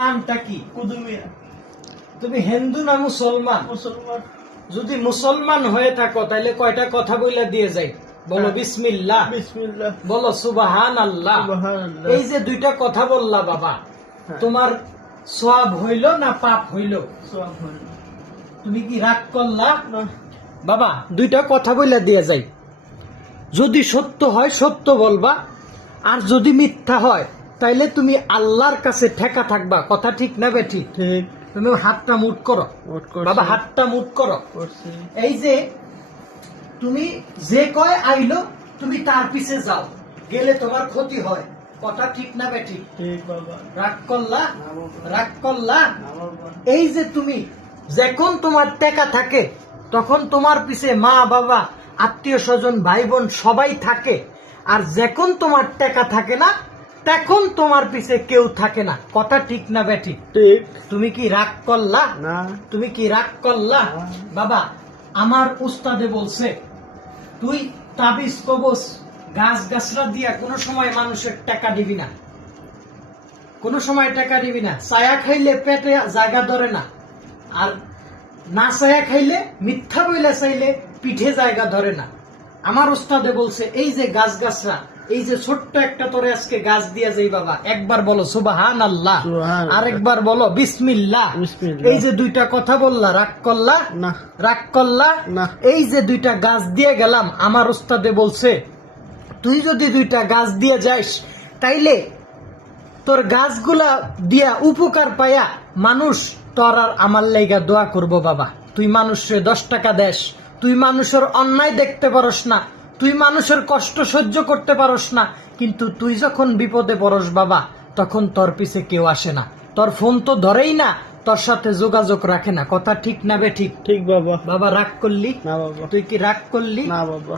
নামটা কি? কুদুমিয়া। তুমি হিন্দু না মুসলমান? মুসলমান। যদি মুসলমান হয়ে থাকো তাহলে কয়টা কথা বইলা দিয়ে যাই? বলো বিসমিল্লাহ, বিসমিল্লাহ, বলো সুবহানাল্লাহ। সুবহানাল্লাহ। এই যে দুইটা কথা বললা বাবা, তোমার সওয়াব হইল না পাপ হইল? সওয়াব হইল। তুমি কি রাগ করলা? না। বাবা দুইটা কথা বইলা দিয়ে যাই, যদি সত্য হয় সত্য বলবা, আর যদি মিথ্যা হয় তাইলে তুমি আল্লাহর কাছে ঠেকা থাকবা। কথা ঠিক না বেঠিক? ঠিক। তুমি হাতটা মুট করো নোট করছি। বাবা, হাতটা মুট করো। করছি। এই যে তুমি যে কয় আইলো তুমি তার পিছে যাও, গেলে তোমার ক্ষতি হয়। কথা ঠিক না বেঠিক? ঠিক বাবা। রাগ করলা? না বাবা। রাগ করলা? না বাবা। এই যে তুমি যখন তোমার টাকা থাকে তখন তোমার পিছে মা বাবা আত্মীয় স্বজন ভাই বোন সবাই থাকে, আর যখন তোমার টাকা থাকে না তখন তোমার পিছে কেউ থাকে না। কথা ঠিক না বেঠিক? ঠিক। তুমি কি রাগ করলা? না। তুমি কি রাগ করলা? না। বাবা আমার উস্তাদে বলছে তুই তাবিজ কবজ গাছ গাছরা দিয়া কোনো সময় মানুষের টাকা দিবি না, কোনো সময় টাকা দিবি না। ছায়া খাইলে পেটে জায়গা ধরে না, আর না ছায়া খাইলে মিথ্যা বইলে চাইলে পিঠে জায়গা ধরে না। আমার উস্তাদে বলছে এই যে গাছ গাছরা, এই যে ছোট্ট একটা তোরে আজকে গাছ দিয়া যাই বাবা, একবার বলো সুবহানাল্লাহ, সুবহানাল্লাহ। আরেকবার বলো বিসমিল্লাহ। বিসমিল্লাহ। এই যে দুইটা কথা বললা, রাগ করলা? না। রাগ করলা? না। এই যে দুইটা গাছ দিয়ে গেলাম, আমার উস্তাদে বলছে তুই যদি দুইটা গাছ দিয়ে যাস তাইলে তোর গাছগুলা দিয়া উপকার পায়া মানুষ তোর আর আমার লাইগা দোয়া করবো বাবা। তুই মানুষে 10 টাকা দেস, তুই মানুষের অন্যায় দেখতে পারস না, তুই মানুষের কষ্ট সহ্য করতে পারস না, কিন্তু তুই যখন বিপদে পড়স বাবা তখন তোর পিছে কেউ আসে না, তোর ফোন তো ধরেই না, তোর সাথে যোগাযোগ রাখে না। কথা ঠিক না বেঠিক? ঠিক বাবা। বাবা রাগ করলি? না বাবা। তুই কি রাগ করলি? না বাবা।